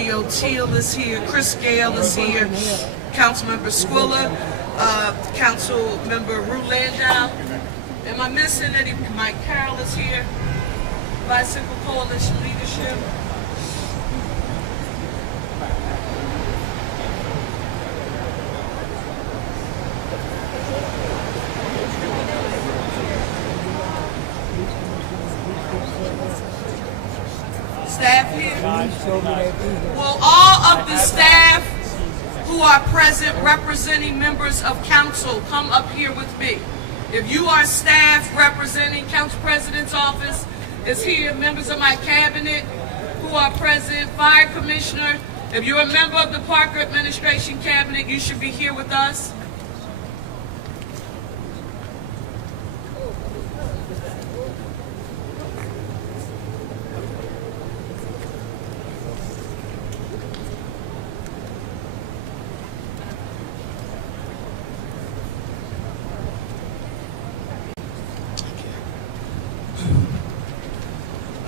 Theo Teal is here, Chris Gale is here, Councilmember Squilla, Councilmember Rue Landau. Am I missing any? Mike Carroll is here, Bicycle Coalition Leadership. Staff here? Will all of the staff who are present representing members of council come up here with me? If you are staff representing Council President's office, is here, members of my cabinet who are present, Fire Commissioner. If you're a member of the Parker Administration Cabinet, you should be here with us.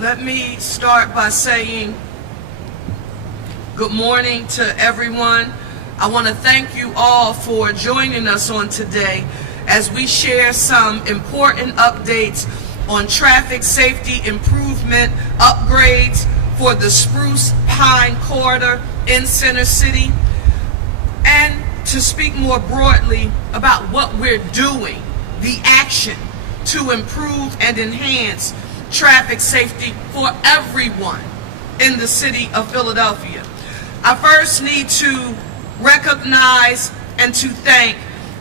Let me start by saying good morning to everyone. I want to thank you all for joining us on today as we share some important updates on traffic safety improvement upgrades for the Spruce Pine corridor in Center City, and to speak more broadly about what we're doing, the action to improve and enhance traffic safety for everyone in the city of Philadelphia. I first need to recognize and to thank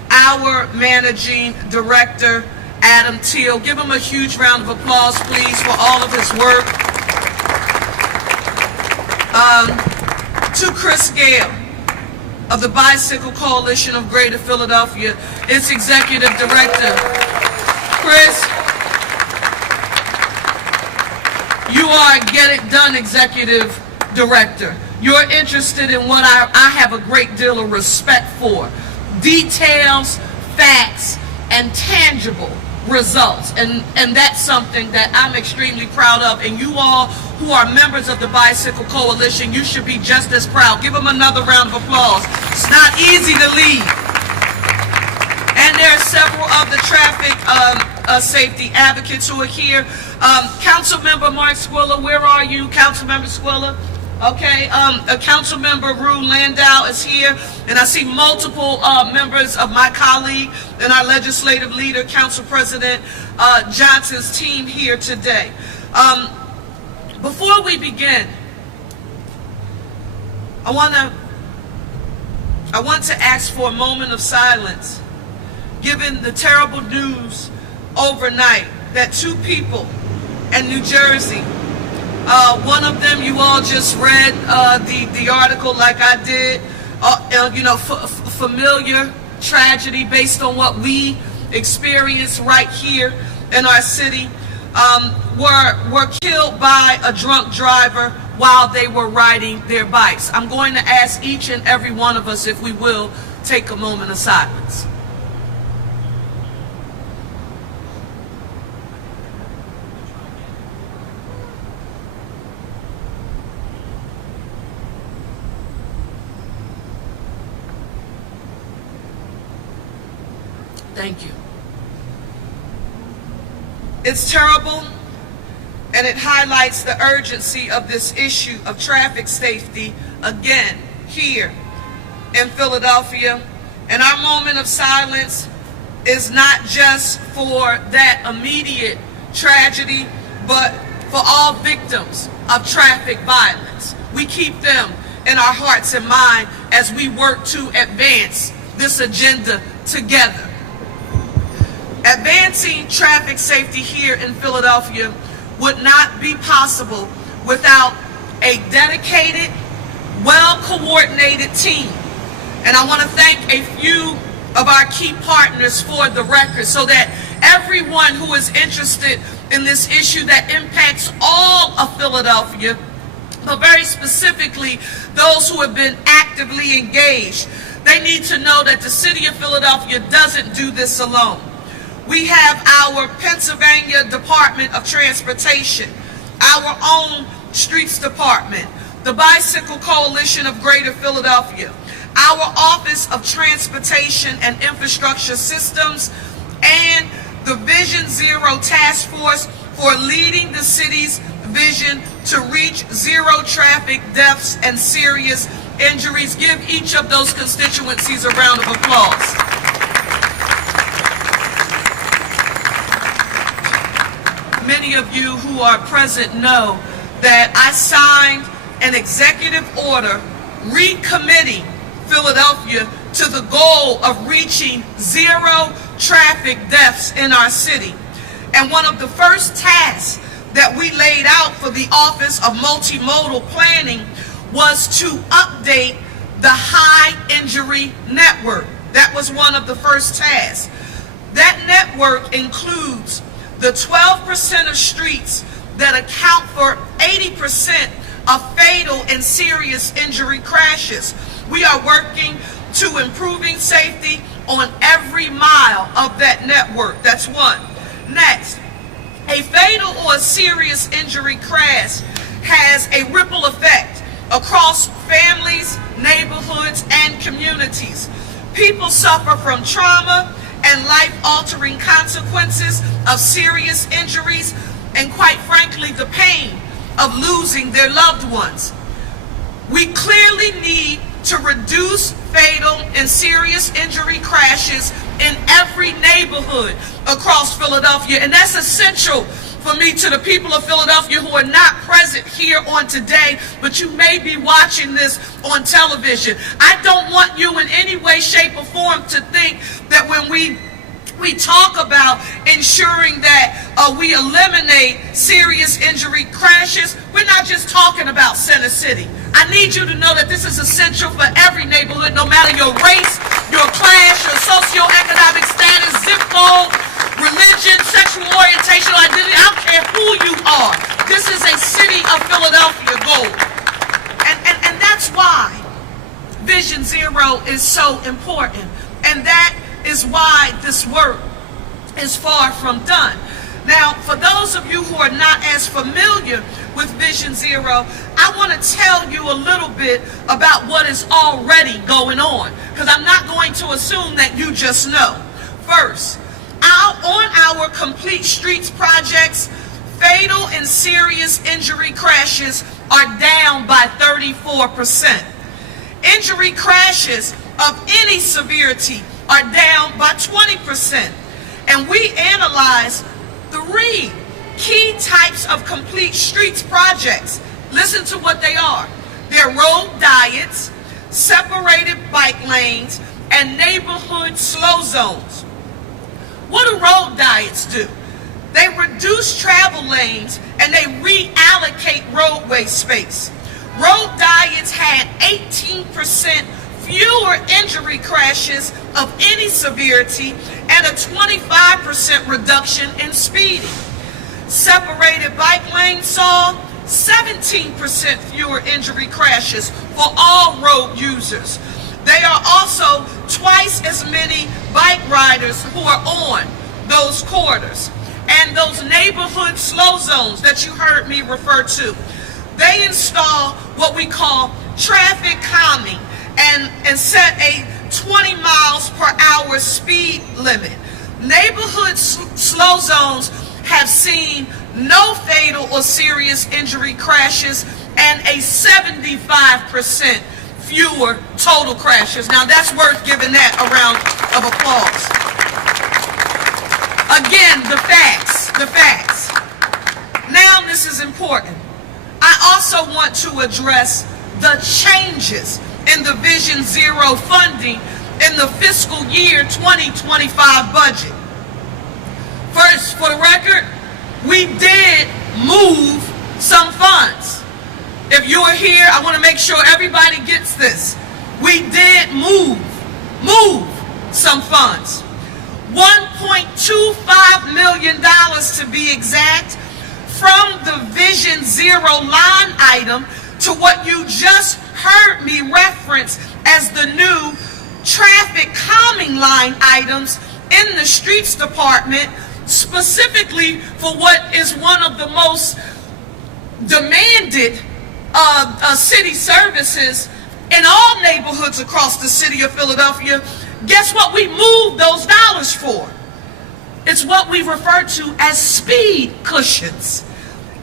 our Managing Director, Adam Teal. Give him a huge round of applause, please, for all of his work. To Chris Gale of the Bicycle Coalition of Greater Philadelphia, its Executive Director. Chris, you are Get It Done Executive Director. You're interested in what I have a great deal of respect for. Details, facts, and tangible results. And that's something that I'm extremely proud of. And you all who are members of the Bicycle Coalition, you should be just as proud. Give them another round of applause. It's not easy to lead. And there are several of the traffic safety advocates who are here. Councilmember Mark Squilla, where are you? Councilmember Squilla? Okay, Councilmember Rue Landau is here, and I see multiple members of my colleague and our legislative leader, Council President Johnson's team here today. Before we begin, I want to ask for a moment of silence, given the terrible news overnight that two people in New Jersey, one of them, you all just read the article like I did, familiar tragedy based on what we experience right here in our city, were killed by a drunk driver while they were riding their bikes. I'm going to ask each and every one of us, if we will, take a moment of silence. Thank you. It's terrible, and it highlights the urgency of this issue of traffic safety again here in Philadelphia. And our moment of silence is not just for that immediate tragedy, but for all victims of traffic violence. We keep them in our hearts and mind as we work to advance this agenda together. Advancing traffic safety here in Philadelphia would not be possible without a dedicated, well-coordinated team. And I want to thank a few of our key partners for the record, so that everyone who is interested in this issue that impacts all of Philadelphia, but very specifically those who have been actively engaged, they need to know that the city of Philadelphia doesn't do this alone. We have our Pennsylvania Department of Transportation, our own Streets Department, the Bicycle Coalition of Greater Philadelphia, our Office of Transportation and Infrastructure Systems, and the Vision Zero Task Force for leading the city's vision to reach zero traffic deaths and serious injuries. Give each of those constituencies a round of applause. Many of you who are present know that I signed an executive order recommitting Philadelphia to the goal of reaching zero traffic deaths in our city. And one of the first tasks that we laid out for the Office of Multimodal Planning was to update the high injury network. That was one of the first tasks. That network includes the 12% of streets that account for 80% of fatal and serious injury crashes. We are working to improving safety on every mile of that network. That's one. Next, a fatal or serious injury crash has a ripple effect across families, neighborhoods, and communities. People suffer from trauma and life-altering consequences of serious injuries, and quite frankly, the pain of losing their loved ones. We clearly need to reduce fatal and serious injury crashes in every neighborhood across Philadelphia, and that's essential for me to the people of Philadelphia who are not present here on today, but you may be watching this on television. I don't want you in any way, shape, or form to think that when we talk about ensuring that we eliminate serious injury crashes, we're not just talking about Center City. I need you to know that this is essential for every neighborhood, no matter your race, your class, your socioeconomic status, zip code, religion, sexual orientation, identity. I don't care who you are. This is a city of Philadelphia goal. And that's why Vision Zero is so important. And that is why this work is far from done. Now, for those of you who are not as familiar with Vision Zero, I want to tell you a little bit about what is already going on, because I'm not going to assume that you just know. First, on our Complete Streets projects, fatal and serious injury crashes are down by 34%. Injury crashes of any severity are down by 20%. And we analyzed 3 key types of Complete Streets projects. Listen to what they are. They're road diets, separated bike lanes, and neighborhood slow zones. What do road diets do? They reduce travel lanes and they reallocate roadway space. Road diets had 18% fewer injury crashes of any severity and a 25% reduction in speeding. Separated bike lanes saw 17% fewer injury crashes for all road users. They are also twice as many bike riders who are on those corridors. And those neighborhood slow zones that you heard me refer to, they install what we call traffic calming and set a 20 miles per hour speed limit. Neighborhood slow zones have seen no fatal or serious injury crashes and a 75% fewer total crashes. Now that's worth giving that a round of applause. Again, the facts. Now this is important. I also want to address the changes in the Vision Zero funding in the fiscal year 2025 budget. First, for the record, we did move some funds. If you're here, I want to make sure everybody gets this. We did move some funds. $1.25 million to be exact, from the Vision Zero line item to what you just heard me reference as the new traffic calming line items in the streets department, specifically for what is one of the most demanded city services in all neighborhoods across the city of Philadelphia, guess what we moved those dollars for? It's what we refer to as speed cushions.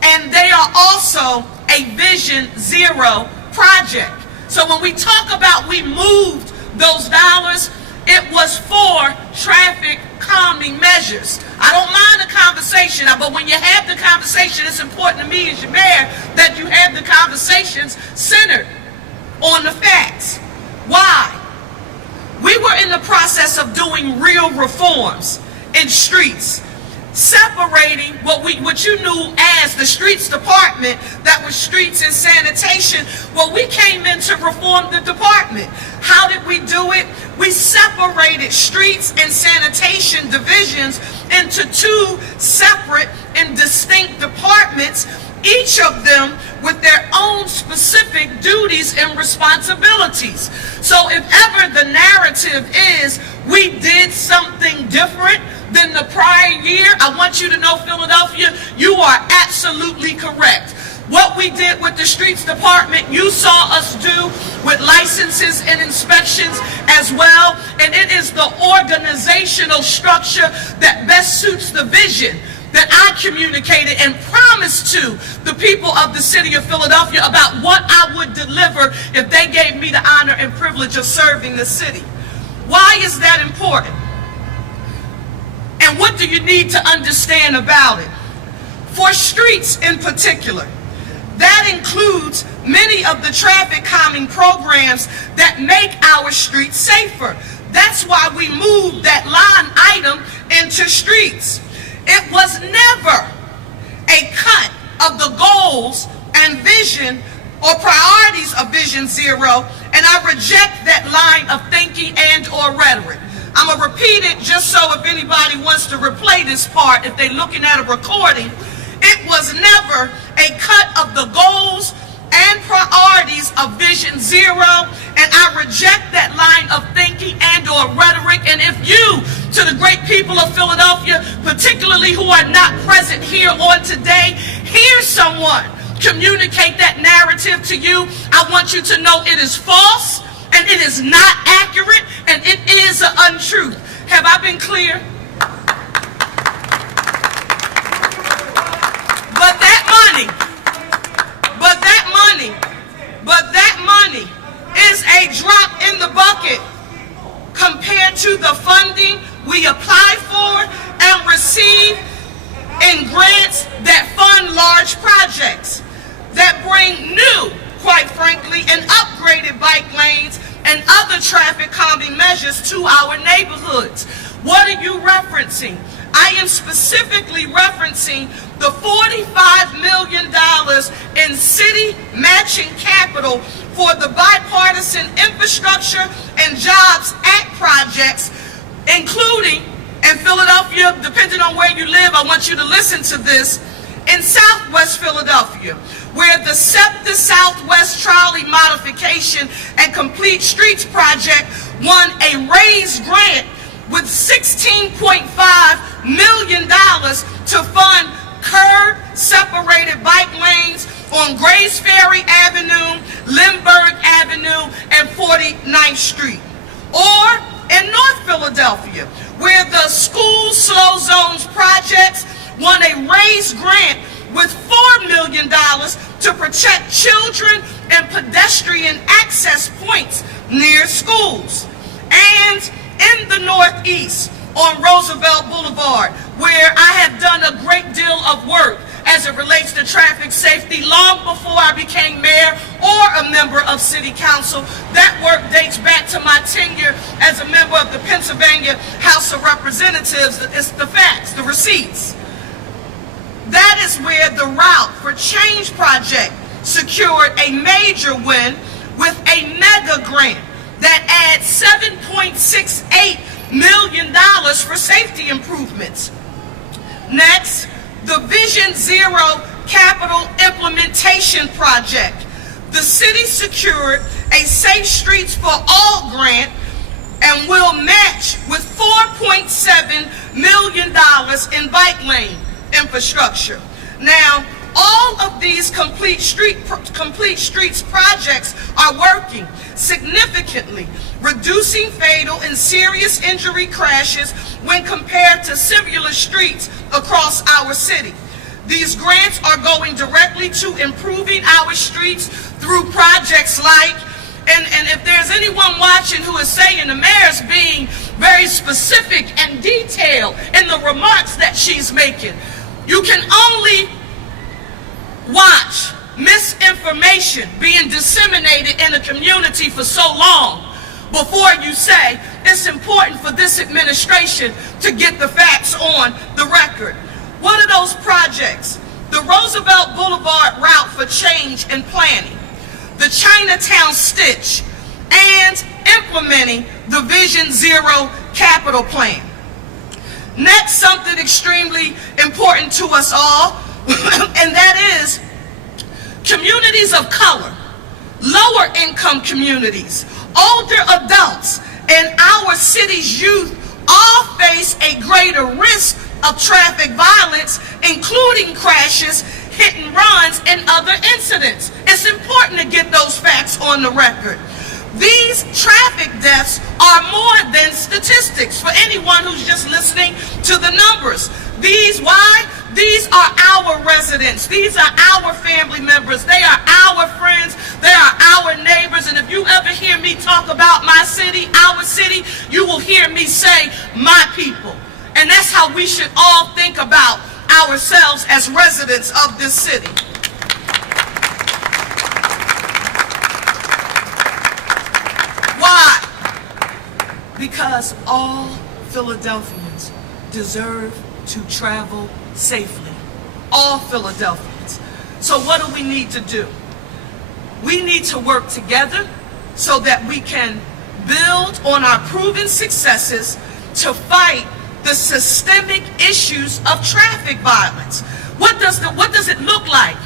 And they are also a Vision Zero project. So when we talk about we moved those dollars, it was for traffic calming measures. I don't mind the conversation, but when you have the conversation, it's important to me as your mayor that you have the conversations centered on the facts. Why? We were in the process of doing real reforms in streets, separating what you knew as the streets department, that was streets and sanitation. Well, we came in to reform the department. How did we do it? We separated streets and sanitation divisions into two separate and distinct departments, each of them with their own specific duties and responsibilities. So if ever the narrative is we did something different than the prior year, I want you to know, Philadelphia, you are absolutely correct. What we did with the streets department, you saw us do with licenses and inspections as well. And it is the organizational structure that best suits the vision that I communicated and promised to the people of the city of Philadelphia about what I would deliver if they gave me the honor and privilege of serving the city. Why is that important? And what do you need to understand about it? For streets in particular, that includes many of the traffic calming programs that make our streets safer. That's why we moved that line item into streets. It was never a cut of the goals and vision or priorities of Vision Zero, and I reject that line of thinking and or rhetoric. I'm going to repeat it just so if anybody wants to replay this part, if they're looking at a recording, it was never a cut of the goals and priorities of Vision Zero, and I reject that line of thinking and or rhetoric. And if you, to the great people of Philadelphia, particularly who are not present here on today, hear someone communicate that narrative to you, I want you to know it is false and it is not accurate and it is an untruth. Have I been clear? But that money is a drop in the bucket compared to the funding we apply for and receive in grants that fund large projects that bring new, quite frankly, and upgraded bike lanes and other traffic calming measures to our neighborhoods. What are you referencing? I am specifically referencing the $45 million in city matching capital for the bipartisan Infrastructure and Jobs Act projects, including in Philadelphia, depending on where you live, I want you to listen to this, in Southwest Philadelphia, where the SEPTA Southwest Trolley Modification and Complete Streets project won a raised grant with $16.5 million to fund curb-separated bike lanes on Grays Ferry Avenue, Lindbergh Avenue, and 49th Street. Or in North Philadelphia, where the School Slow Zones projects won a raised grant with $4 million to protect children and pedestrian access points near schools. And in the Northeast, on Roosevelt Boulevard, where I have done a great deal of work as it relates to traffic safety long before I became mayor or a member of city council. That work dates back to my tenure as a member of the Pennsylvania House of Representatives. It's the facts, the receipts. That is where the Route for Change project secured a major win with a mega grant that adds $7.68 million for safety improvements. Next, the Vision Zero Capital Implementation Project. The city secured a Safe Streets for All grant and will match with $4.7 million in bike lane infrastructure. Now, All of these complete streets projects are working significantly, reducing fatal and serious injury crashes when compared to similar streets across our city. These grants are going directly to improving our streets through projects like, and if there's anyone watching who is saying the mayor's being very specific and detailed in the remarks that she's making, you can only watch misinformation being disseminated in the community for so long before you say it's important for this administration to get the facts on the record. What are those projects? The Roosevelt Boulevard route for change and planning, the Chinatown Stitch, and implementing the Vision Zero capital plan. Next, something extremely important to us all, and that is communities of color, lower income communities, older adults, and our city's youth all face a greater risk of traffic violence, including crashes, hit and runs, and other incidents. It's important to get those facts on the record. These traffic deaths are more than statistics for anyone who's just listening to the numbers. Why? These are our residents. These are our family members. They are our friends. They are our neighbors. And if you ever hear me talk about my city, our city, you will hear me say my people. And that's how we should all think about ourselves as residents of this city. Why? Because all Philadelphians deserve to travel safely. All Philadelphians. So what do we need to do? We need to work together so that we can build on our proven successes to fight the systemic issues of traffic violence. What does it look like,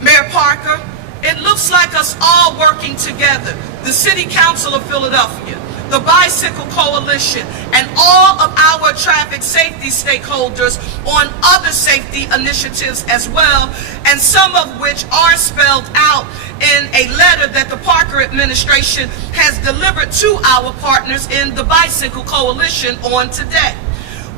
Mayor Parker? It looks like us all working together. The City Council of Philadelphia, the Bicycle Coalition, and all of our traffic safety stakeholders on other safety initiatives as well, and some of which are spelled out in a letter that the Parker administration has delivered to our partners in the Bicycle Coalition on today.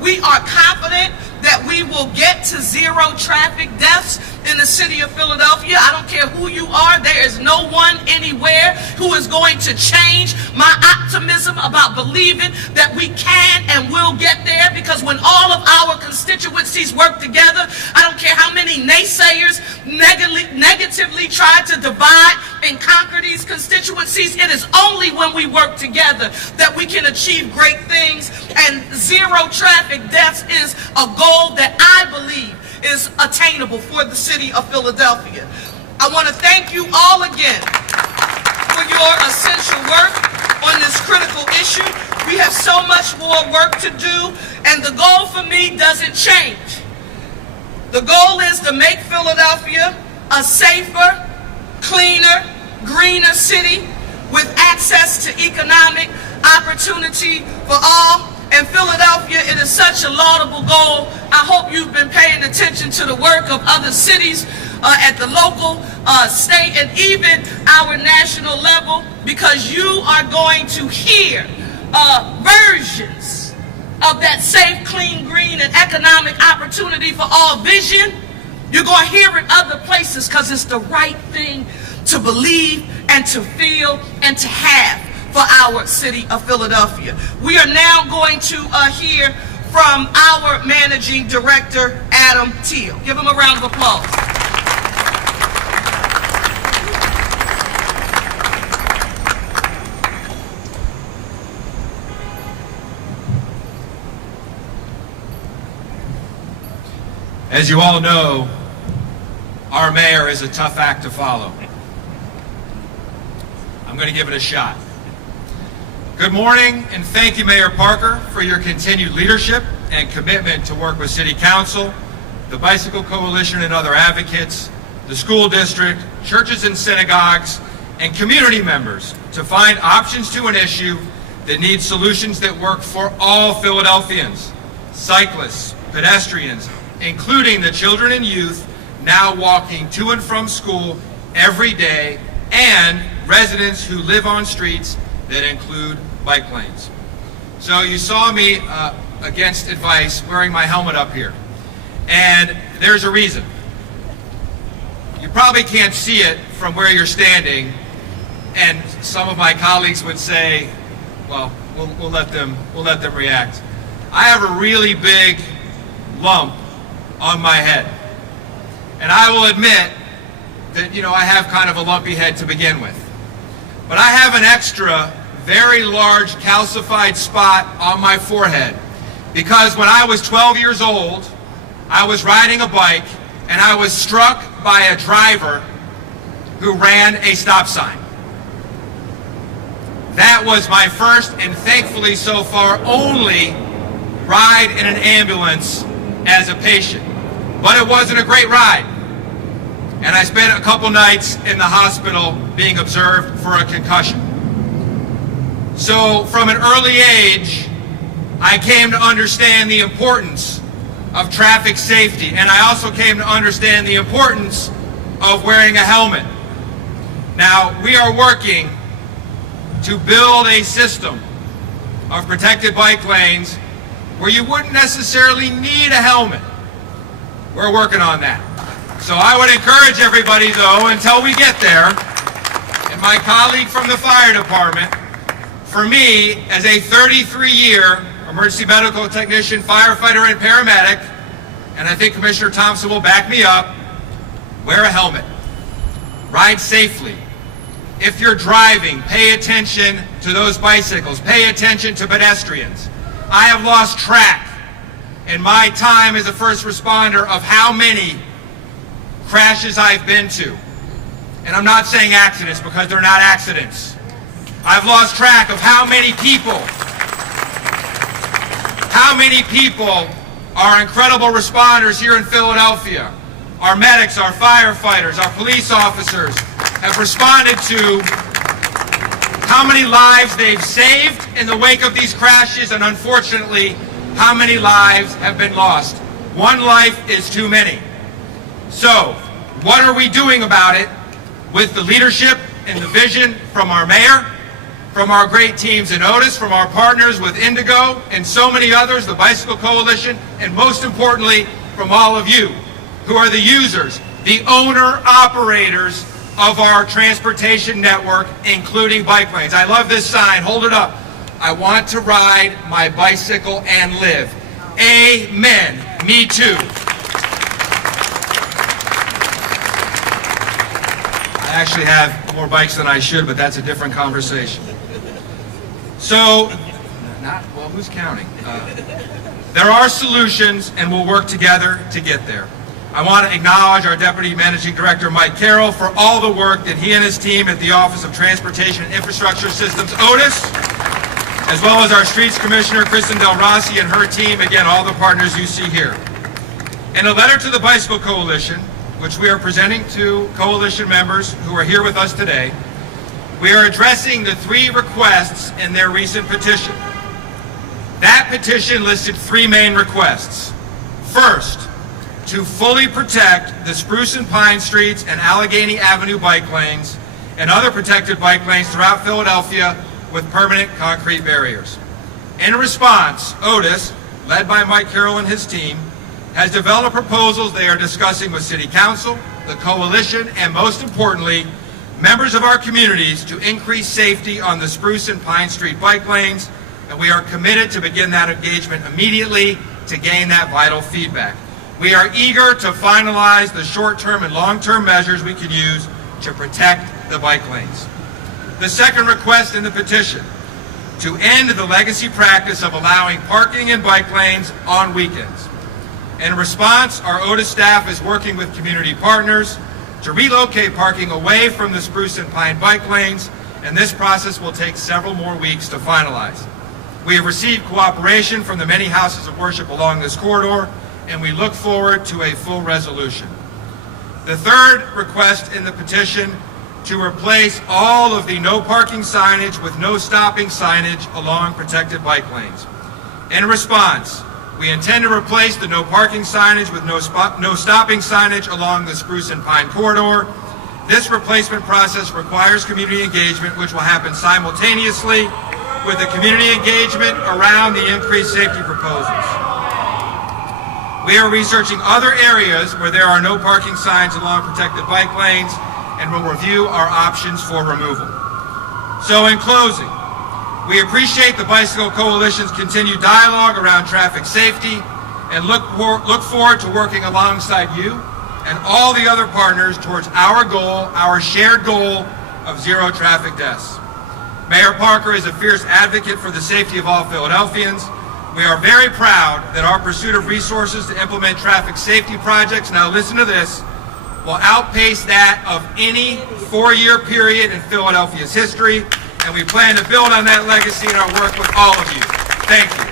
We are confident that we will get to zero traffic deaths in the city of Philadelphia. I don't care who you are. There is no one anywhere who is going to change my optimism about believing that we can and will get there, because when all of our constituencies work together, I don't care how many naysayers negatively try to divide and conquer these constituencies, it is only when we work together that we can achieve great things. And zero traffic deaths is a goal that I believe is attainable for the city of Philadelphia. I want to thank you all again for your essential work on this critical issue. We have so much more work to do, and the goal for me doesn't change. The goal is to make Philadelphia a safer, cleaner, greener city with access to economic opportunity for all. In Philadelphia, it is such a laudable goal. I hope you've been paying attention to the work of other cities at the local, state, and even our national level, because you are going to hear versions of that safe, clean, green, and economic opportunity for all vision. You're going to hear it other places because it's the right thing to believe and to feel and to have for our city of Philadelphia. We are now going to hear from our managing director, Adam Teal. Give him a round of applause. As you all know, our mayor is a tough act to follow. I'm going to give it a shot. Good morning, and thank you, Mayor Parker, for your continued leadership and commitment to work with City Council, the Bicycle Coalition and other advocates, the school district, churches and synagogues, and community members to find options to an issue that needs solutions that work for all Philadelphians, cyclists, pedestrians, including the children and youth now walking to and from school every day, and residents who live on streets that include bike lanes. So you saw me, against advice, wearing my helmet up here. And there's a reason. You probably can't see it from where you're standing, and some of my colleagues would say, well, we'll let them react. I have a really big lump on my head. And I will admit that, I have kind of a lumpy head to begin with. But I have an extra, very large calcified spot on my forehead because when I was 12 years old, I was riding a bike and I was struck by a driver who ran a stop sign. That was my first and thankfully so far only ride in an ambulance as a patient. But it wasn't a great ride. And I spent a couple nights in the hospital being observed for a concussion. So from an early age, I came to understand the importance of traffic safety, and I also came to understand the importance of wearing a helmet. Now, we are working to build a system of protected bike lanes where you wouldn't necessarily need a helmet. We're working on that. So I would encourage everybody, though, until we get there, and my colleague from the fire department, for me, as a 33-year emergency medical technician, firefighter, and paramedic, and I think Commissioner Thompson will back me up, wear a helmet. Ride safely. If you're driving, pay attention to those bicycles. Pay attention to pedestrians. I have lost track in my time as a first responder of how many crashes I've been to. And I'm not saying accidents because they're not accidents. I've lost track of how many people are incredible responders here in Philadelphia. Our medics, our firefighters, our police officers have responded to, how many lives they've saved in the wake of these crashes, and unfortunately, how many lives have been lost. One life is too many. So, what are we doing about it with the leadership and the vision from our mayor, from our great teams in Otis, from our partners with Indigo and so many others, the Bicycle Coalition, and most importantly, from all of you who are the users, the owner-operators of our transportation network, including bike lanes. I love this sign. Hold it up. I want to ride my bicycle and live. Amen. Me too. I actually have more bikes than I should, but that's a different conversation. So, who's counting? There are solutions, and we'll work together to get there. I want to acknowledge our Deputy Managing Director, Mike Cherelle, for all the work that he and his team at the Office of Transportation and Infrastructure Systems, Otis, as well as our Streets Commissioner, Kristen Del Rossi, and her team, again, all the partners you see here. In a letter to the Bicycle Coalition, which we are presenting to coalition members who are here with us today, we are addressing the 3 requests in their recent petition. That petition listed 3 main requests. First, to fully protect the Spruce and Pine Streets and Allegheny Avenue bike lanes and other protected bike lanes throughout Philadelphia with permanent concrete barriers. In response, Otis, led by Mike Cherelle and his team, has developed proposals they are discussing with City Council, the Coalition, and most importantly, members of our communities to increase safety on the Spruce and Pine Street bike lanes, and we are committed to begin that engagement immediately to gain that vital feedback. We are eager to finalize the short-term and long-term measures we can use to protect the bike lanes. The second request in the petition, to end the legacy practice of allowing parking in bike lanes on weekends. In response, our Otis staff is working with community partners to relocate parking away from the Spruce and Pine bike lanes, and this process will take several more weeks to finalize. We have received cooperation from the many houses of worship along this corridor, and we look forward to a full resolution. The third request in the petition, to replace all of the no parking signage with no stopping signage along protected bike lanes. In response, We intend to replace the no parking signage with no stopping signage along the Spruce and Pine corridor. This replacement process requires community engagement, which will happen simultaneously with the community engagement around the increased safety proposals. We are researching other areas where there are no parking signs along protected bike lanes and will review our options for removal. So in closing, we appreciate the Bicycle Coalition's continued dialogue around traffic safety and look forward to working alongside you and all the other partners towards our goal, our shared goal of zero traffic deaths. Mayor Parker is a fierce advocate for the safety of all Philadelphians. We are very proud that our pursuit of resources to implement traffic safety projects, now listen to this, will outpace that of any four-year period in Philadelphia's history, and we plan to build on that legacy in our work with all of you. Thank you.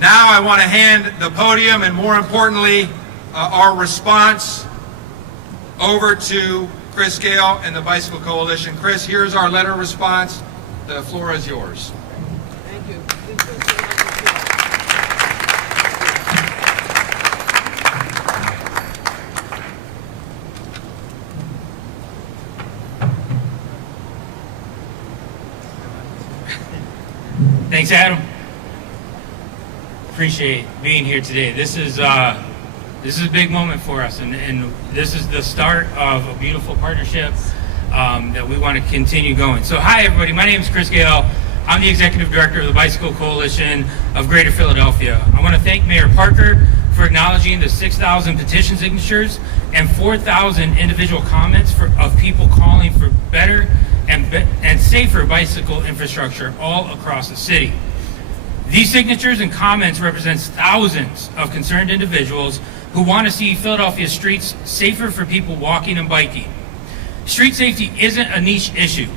Now I want to hand the podium and, more importantly, our response over to Chris Gale and the Bicycle Coalition. Chris, here's our letter response. The floor is yours. Thank you. Thanks, Adam. Appreciate being here today. This is a big moment for us, and this is the start of a beautiful partnership that we want to continue going. So hi everybody, my name is Chris Gale. I'm the Executive Director of the Bicycle Coalition of Greater Philadelphia. I want to thank Mayor Parker for acknowledging the 6,000 petition signatures and 4,000 individual comments of people calling for better and safer bicycle infrastructure all across the city. These signatures and comments represents thousands of concerned individuals who want to see Philadelphia streets safer for people walking and biking. Street safety isn't a niche issue.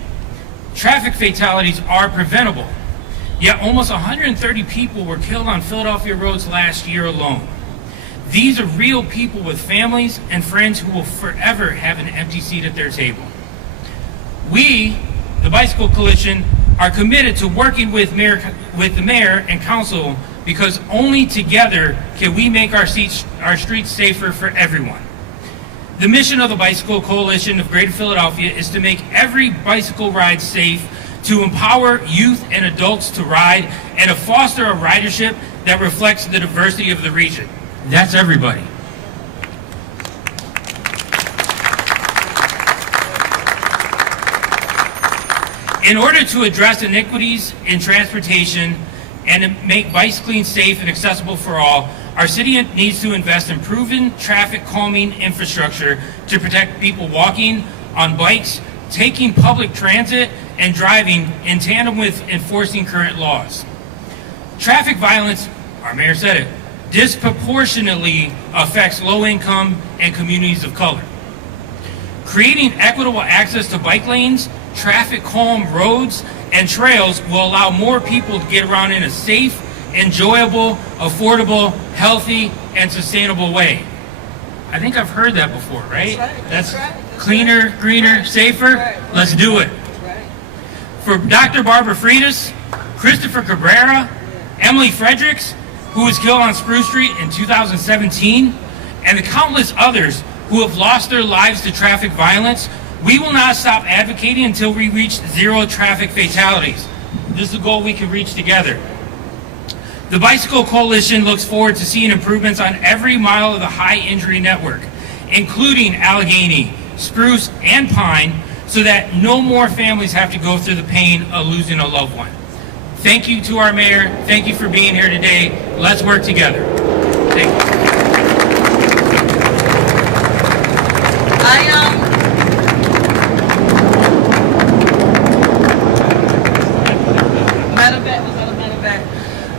Traffic fatalities are preventable, yet almost 130 people were killed on Philadelphia roads last year alone. These are real people with families and friends who will forever have an empty seat at their table. We, the Bicycle Coalition, are committed to working with the mayor and council, because only together can we make our streets safer for everyone. The mission of the Bicycle Coalition of Greater Philadelphia is to make every bicycle ride safe, to empower youth and adults to ride, and to foster a ridership that reflects the diversity of the region. That's everybody. In order to address inequities in transportation and to make bicycling safe and accessible for all, our city needs to invest in proven traffic calming infrastructure to protect people walking, on bikes, taking public transit, and driving in tandem with enforcing current laws. Traffic violence, our mayor said it, disproportionately affects low-income and communities of color. Creating equitable access to bike lanes, traffic calm roads, and trails will allow more people to get around in a safe, enjoyable, affordable, healthy, and sustainable way. I think I've heard that before, right? That's right. Cleaner, greener, safer. Right. Let's do it. Right. For Dr. Barbara Freitas, Christopher Cabrera, Emily Fredericks, who was killed on Spruce Street in 2017, and the countless others who have lost their lives to traffic violence, we will not stop advocating until we reach zero traffic fatalities. This is a goal we can reach together. The Bicycle Coalition looks forward to seeing improvements on every mile of the high injury network, including Allegheny, Spruce, and Pine, so that no more families have to go through the pain of losing a loved one. Thank you to our mayor. Thank you for being here today. Let's work together. Thank you.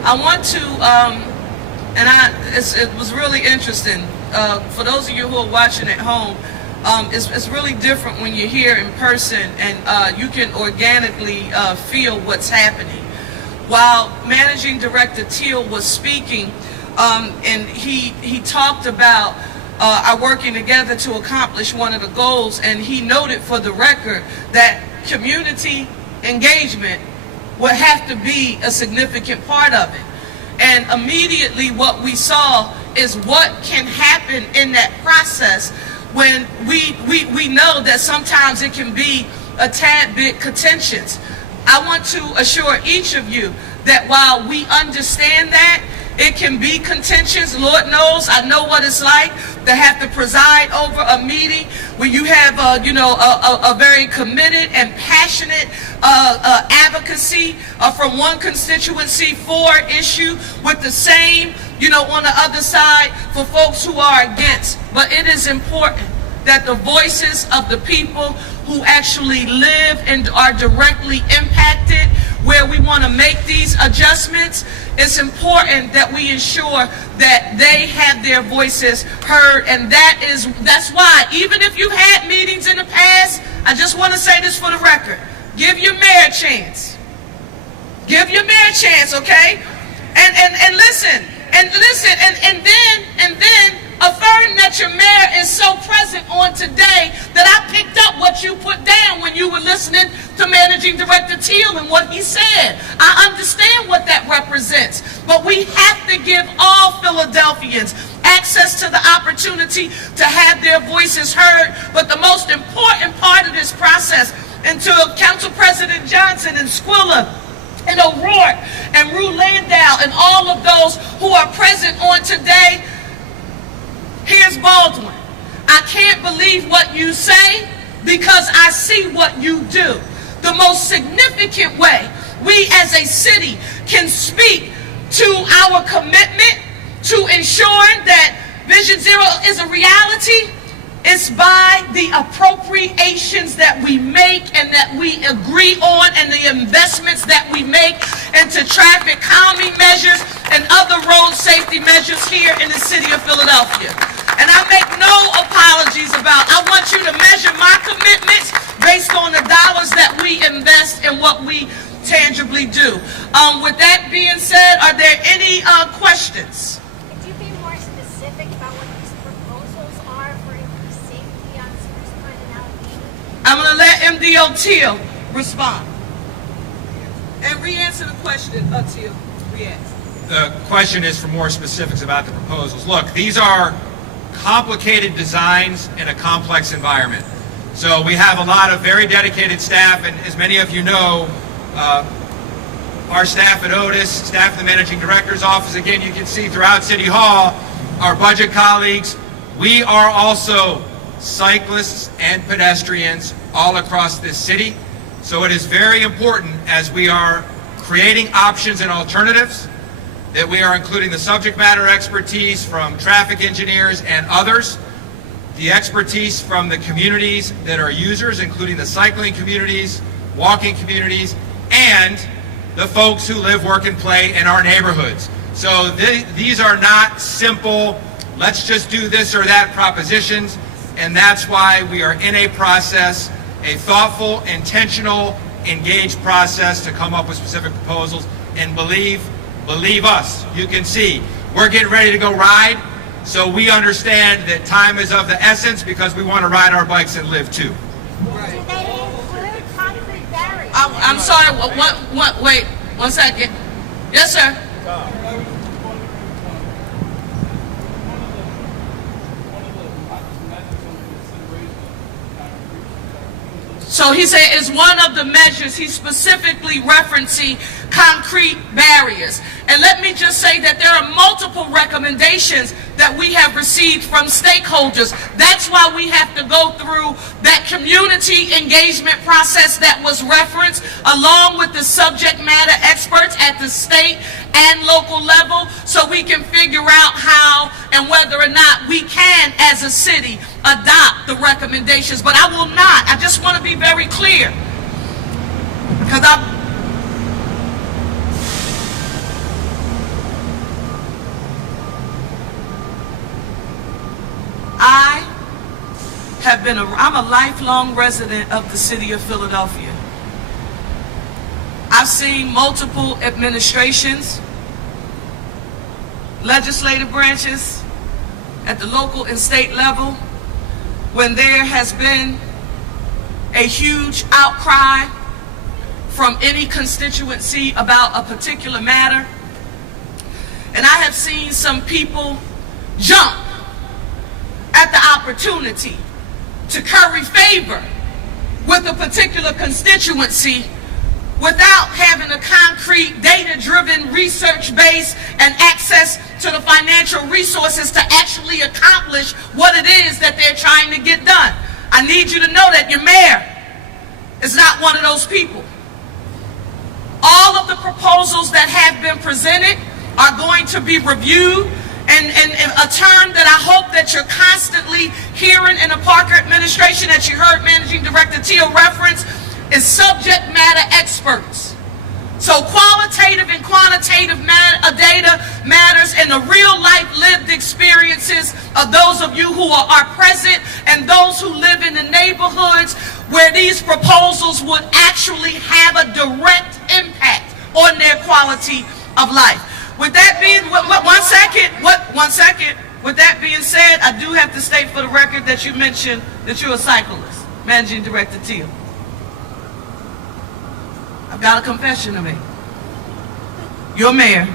I want to, it was really interesting. For those of you who are watching at home, it's really different when you're here in person and you can organically feel what's happening. While Managing Director Teal was speaking, and he talked about our working together to accomplish one of the goals, and he noted for the record that community engagement would have to be a significant part of it. And immediately what we saw is what can happen in that process when we know that sometimes it can be a tad bit contentious. I want to assure each of you that while we understand that it can be contentious, Lord knows, I know what it's like to have to preside over a meeting when you have a very committed and passionate advocacy from one constituency for issue with the same, on the other side for folks who are against. But it is important that the voices of the people who actually live and are directly impacted where we want to make these adjustments, it's important that we ensure that they have their voices heard. And that's why, even if you've had meetings in the past, I just want to say this for the record, give your mayor a chance. Give your mayor a chance, okay? And listen, and then affirm that your mayor is so present on today that I picked up what you put down when you were listening to Managing Director Teal and what he said. I understand what that represents, but we have to give all Philadelphians access to the opportunity to have their voices heard. But the most important part of this process, and to Council President Johnson and Squilla and O'Rourke and Rue Landau and all of those who are present on today, here's Baldwin. I can't believe what you say because I see what you do. The most significant way we as a city can speak to our commitment to ensuring that Vision Zero is a reality is by the appropriations that we make and that we agree on, and the investments that we make into traffic calming measures and other road safety measures here in the city of Philadelphia. And I make no apologies about, I want you to measure my commitments based on the dollars that we invest and what we tangibly do. With that being said, are there any questions? Could you be more specific about what these proposals are for increased safety on Spruce Pine and Allegheny? I'm going to let MDO Teal respond. And re-answer the question, Teal. Re-answer. The question is for more specifics about the proposals. Look, these are complicated designs in a complex environment. So we have a lot of very dedicated staff, and as many of you know, our staff at Otis, staff in the Managing Director's office, again, you can see throughout City Hall, our budget colleagues, we are also cyclists and pedestrians all across this city. So it is very important as we are creating options and alternatives that we are including the subject matter expertise from traffic engineers and others, the expertise from the communities that are users, including the cycling communities, walking communities, and the folks who live, work, and play in our neighborhoods. So these are not simple, let's just do this or that propositions, and that's why we are in a process, a thoughtful, intentional, engaged process to come up with specific proposals. And believe us, you can see, we're getting ready to go ride, so we understand that time is of the essence because we want to ride our bikes and live too. Do they include concrete barriers? I'm sorry, wait, 1 second. Yes, sir. So he said it's one of the measures. He's specifically referencing concrete barriers. And let me just say that there are multiple recommendations that we have received from stakeholders. That's why we have to go through that community engagement process that was referenced, along with the subject matter experts at the state and local level, so we can figure out how and whether or not we can, as a city, adopt the recommendations. But I will not. I just want to be very clear, because I'm a lifelong resident of the city of Philadelphia. I've seen multiple administrations, legislative branches at the local and state level when there has been a huge outcry from any constituency about a particular matter. And I have seen some people jump at the opportunity to curry favor with a particular constituency without having a concrete, data-driven research base and access to the financial resources to actually accomplish what it is that they're trying to get done. I need you to know that your mayor is not one of those people. All of the proposals that have been presented are going to be reviewed, and a term that I hope that you're constantly hearing in the Parker administration, that you heard Managing Director Teal reference, is subject matter experts. So qualitative and quantitative data matters, and the real life lived experiences of those of you who are present and those who live in the neighborhoods where these proposals would actually have a direct impact on their quality of life. With that being, one second. With that being said, I do have to state for the record that you mentioned that you're a cyclist, Managing Director Teal. I've got a confession to make. Your mayor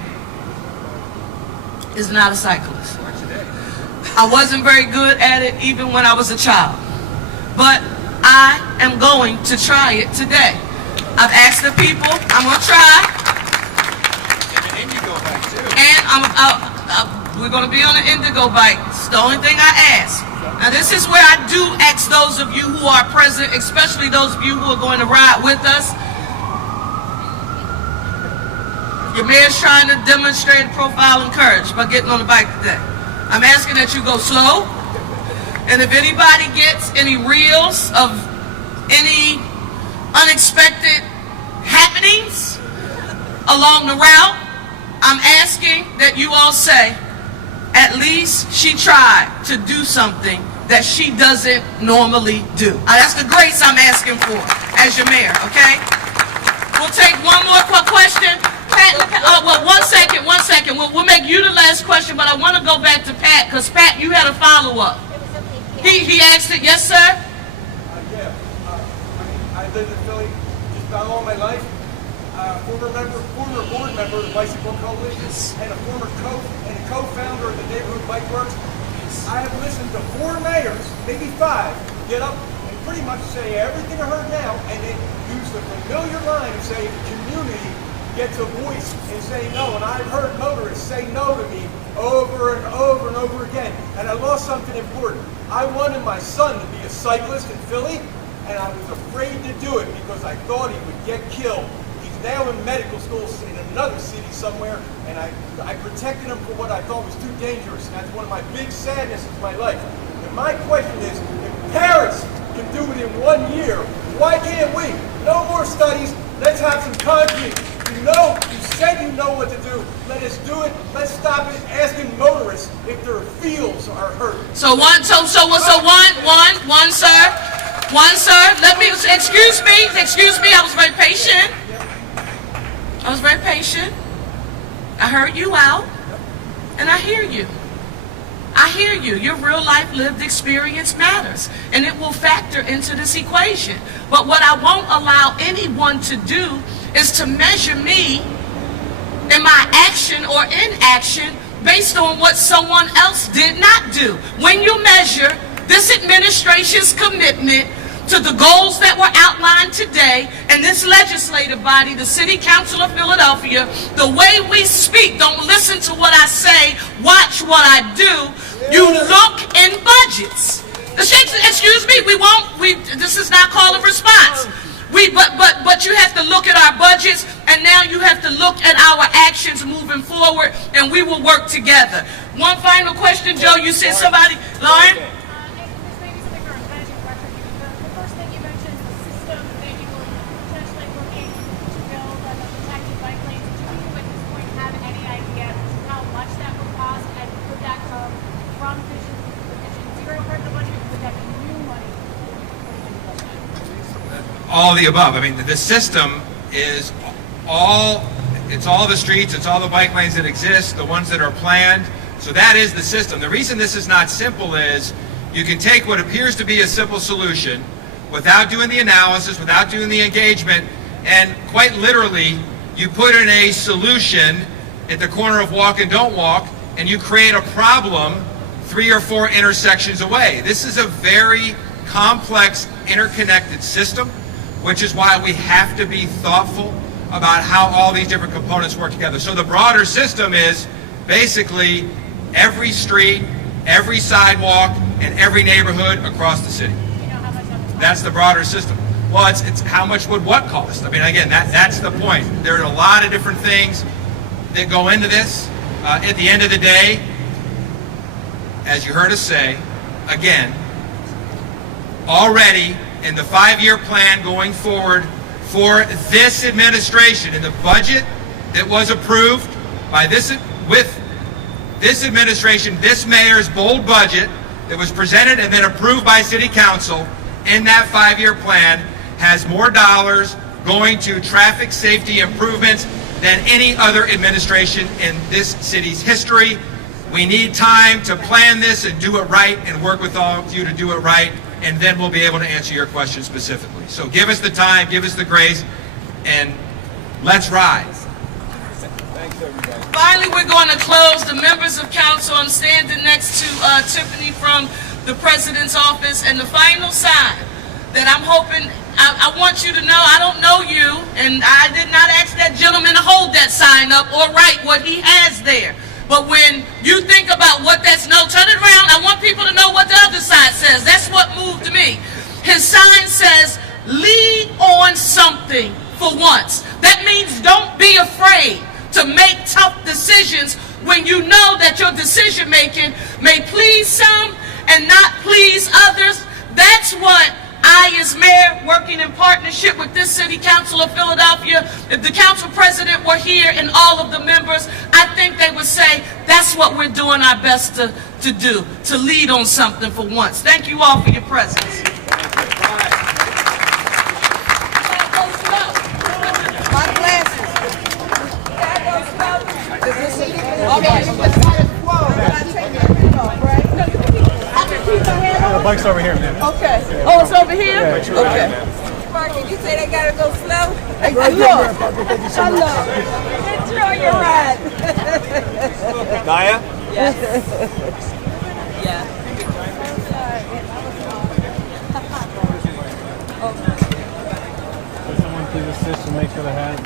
is not a cyclist. I wasn't very good at it even when I was a child, but I am going to try it today. I've asked the people, I'm going to try. And we're going to be on an indigo bike. It's the only thing I ask. Now this is where I do ask those of you who are present, especially those of you who are going to ride with us. Your mayor's trying to demonstrate profile and courage by getting on the bike today. I'm asking that you go slow. And if anybody gets any reels of any unexpected happenings along the route, I'm asking that you all say, at least she tried to do something that she doesn't normally do. That's the grace I'm asking for as your mayor, okay? We'll take one more question. Pat, well, one second. We'll make you the last question, but I want to go back to Pat, because Pat, you had a follow-up. He asked it, yes, sir? I lived in Philly just about all my life. Former board member of the Bicycle Coalition, and a former co-founder of the Neighborhood Bike Works. I have listened to 4 mayors, maybe 5, get up and pretty much say everything I heard now, and then use the familiar line of saying the community gets a voice and say no. And I've heard motorists say no to me over and over and over again. And I lost something important. I wanted my son to be a cyclist in Philly, and I was afraid to do it because I thought he would get killed. Now in medical school in another city somewhere, and I protected him for what I thought was too dangerous, and that's one of my big sadnesses in my life. And my question is, if Paris can do it in 1 year, why can't we? No more studies, let's have some concrete. You said you know what to do, let us do it. Let's stop it asking motorists if their feels are hurt. So one, sir. Let me, excuse me, I was very patient. I heard you out, and I hear you. Your real life lived experience matters, and it will factor into this equation. But what I won't allow anyone to do is to measure me in my action or inaction based on what someone else did not do. When you measure this administration's commitment to the goals that were outlined today, and this legislative body, the City Council of Philadelphia, the way we speak, don't listen to what I say, watch what I do. You look in budgets. Excuse me, this is not call and response. But you have to look at our budgets, and now you have to look at our actions moving forward, and we will work together. One final question, Joe. You said somebody, Lauren? All the above. I mean, the system is all the streets, it's all the bike lanes that exist, the ones that are planned. So that is the system. The reason this is not simple is you can take what appears to be a simple solution without doing the analysis, without doing the engagement, And quite literally, you put in a solution at the corner of Walk and Don't Walk, and you create a problem 3 or 4 intersections away. This is a very complex, interconnected system, which is why we have to be thoughtful about how all these different components work together. So the broader system is basically every street, every sidewalk, and every neighborhood across the city. That's the broader system. Well, it's how much would what cost? I mean, again, that's the point. There are a lot of different things that go into this. At the end of the day, as you heard us say, again, already in the 5-year plan going forward for this administration, in the budget that was approved by with this administration, this mayor's bold budget that was presented and then approved by City Council, in that 5-year plan has more dollars going to traffic safety improvements than any other administration in this city's history. We need time to plan this and do it right and work with all of you to do it right, and then we'll be able to answer your question specifically. So give us the time, give us the grace, and let's ride. Finally, we're going to close. The members of council, I'm standing next to Tiffany from the president's office, and the final sign that I'm hoping, I want you to know, I don't know you, and I did not ask that gentleman to hold that sign up or write what he has there. But when you think about what that's, no, turn it around. I want people to know what the other side says. That's what moved me. His sign says, lead on something for once. That means don't be afraid to make tough decisions when you know that your decision making may please some and not please others. That's what I, as mayor, working in partnership with this City Council of Philadelphia, if the council president were here and all of the members, I think they would say that's what we're doing our best to do, to lead on something for once. Thank you all for your presence. My glasses. The bike's over here, man. Okay. Oh, it's over here? Okay. Parker, you say they gotta go slow? Hey, look. Hello. Enjoy your ride. Naya? Yes. Yeah. Someone please assist and make sure the hat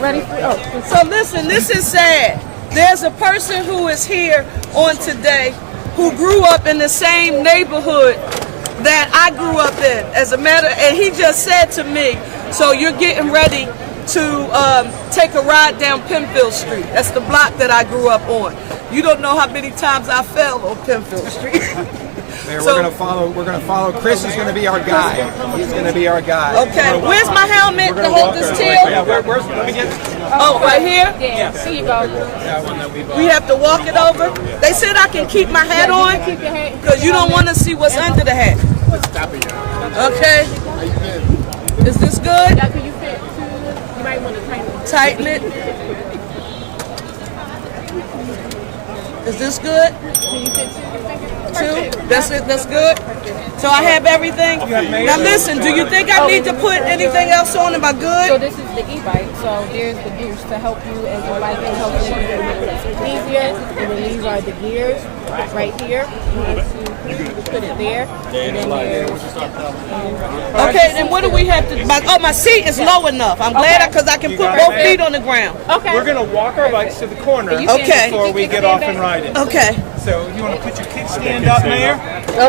Ready for, so listen, this is sad. There's a person who is here on today who grew up in the same neighborhood that I grew up in. As a matter, and he just said to me, so you're getting ready to take a ride down Penfield Street. That's the block that I grew up on. You don't know how many times I fell on Penfield Street. Mayor, we're gonna follow. Chris is gonna be our guide. He's gonna be our guide. Okay, where's my helmet to hold this tail? Yeah, where's let me get Oh, right here? Yeah, here you go. We have to walk it over. They said I can keep my hat on because you don't want to see what's under the hat. Okay. Is this good? Yeah, can you fit two? You might want to Tighten tighten it. it. Is this good? Can you fit two? Two? That's it? That's good? So I have everything? Now listen, do you think I need to put anything else on? Am I So good? this is the e-bike. So there's the gears to help you as your bike and help you make it easier. And then these are the gears right here. You put it there. And then there's Okay, then what do we have to, my seat is low enough. I'm glad because I can put both feet on the ground. okay. We're gonna walk our bikes to the corner Okay. before we get off and ride it. Okay, So you want to put your kickstand up, Mayor?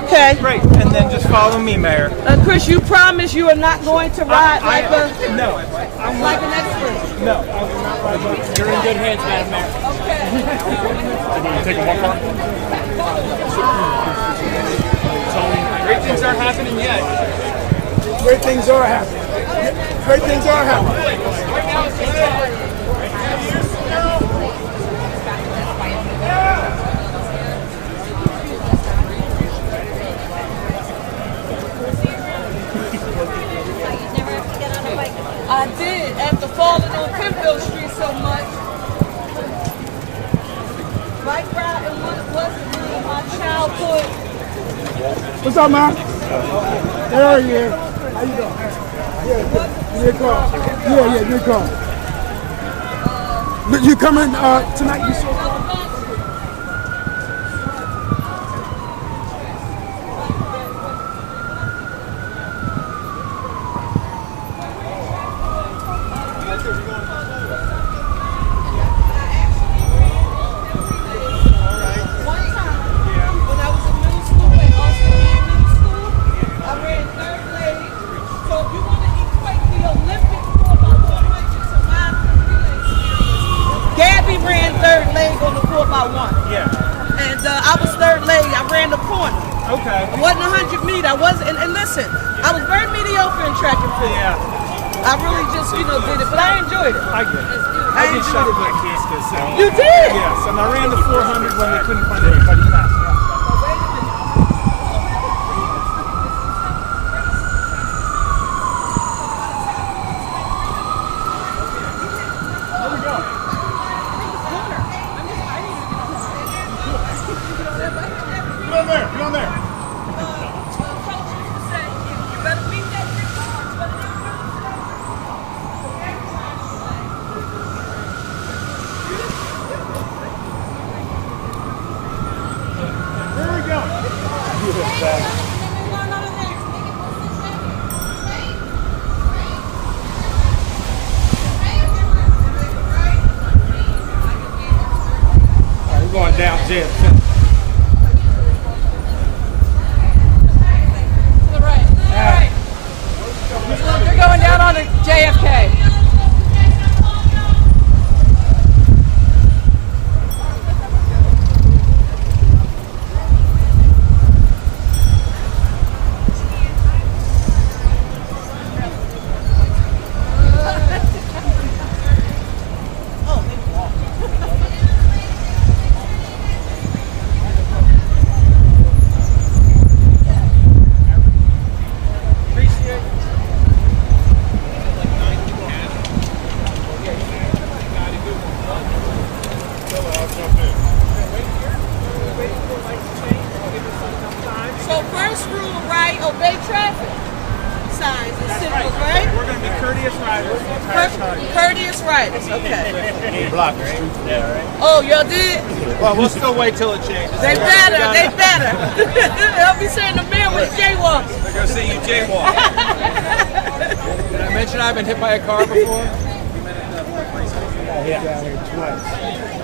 okay. Great. And then just follow me, Mayor. Chris, you promise you are not going to ride like a, No, like an expert? no. I will not ride bikes. You're in good hands, Madam Mayor. Great things aren't happening yet. Great things are happening. Great things are happening. I did, after falling on Penfield Street so much. Bike riding wasn't really my childhood. What's up, man? There you How you doing? Yeah, good call. Yeah, good call. But you coming tonight? You saw. I was very mediocre in track and field. Yeah. I really just, did it, but I enjoyed it. I get it. I did enjoyed shot it. put kids because You did? yes, and I ran the 400 when they couldn't find anybody fast. Get on there. We're going down, Jed. You're going down on a JFK. So first rule, right? Obey traffic signs and signals, right? We're going to be courteous riders. Courteous riders, okay. Blockers. Oh, y'all did? Well, we'll still wait till it changes. They better. They'll be saying the man was jaywalking. They're going to see you jaywalk. Did I mention I've been hit by a car before? Twice.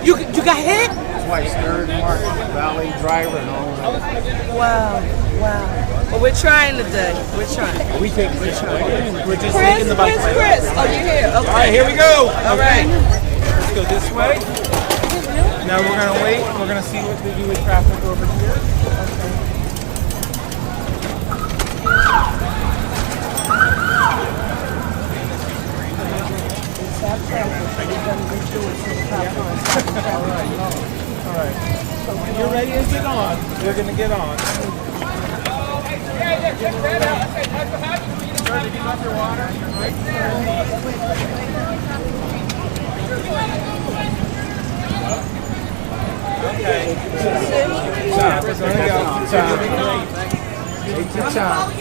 You got hit? Twice. Third Mark Valley driver and all that. Wow. Well, we're trying today. We're trying. We're just Chris, taking the bike. Chris. Oh, you're here. Okay. All right, here we go. All right. Let's go this way. Now we're going to wait. We're going to see what they do with traffic over here. All right. So when you're ready to get on, we're going to get on. Okay. Take your time.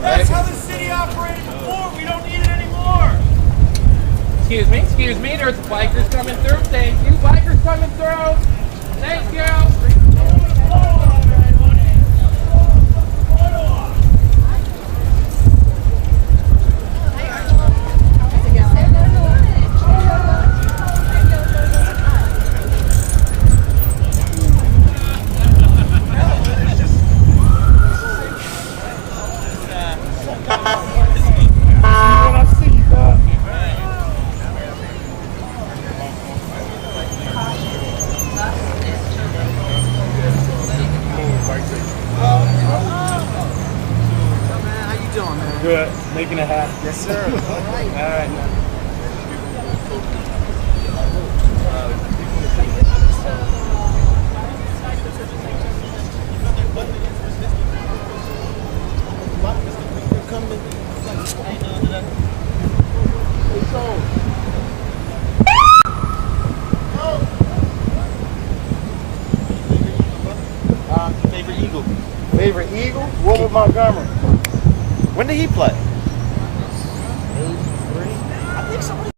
That's how the city operated before. We don't need it anymore. Excuse me, there's bikers coming through. Thank you. Bikers coming through. Thank you. Good. Making it happen. Yes, sir. All right. with Montgomery. When did he play? '83. I think somebody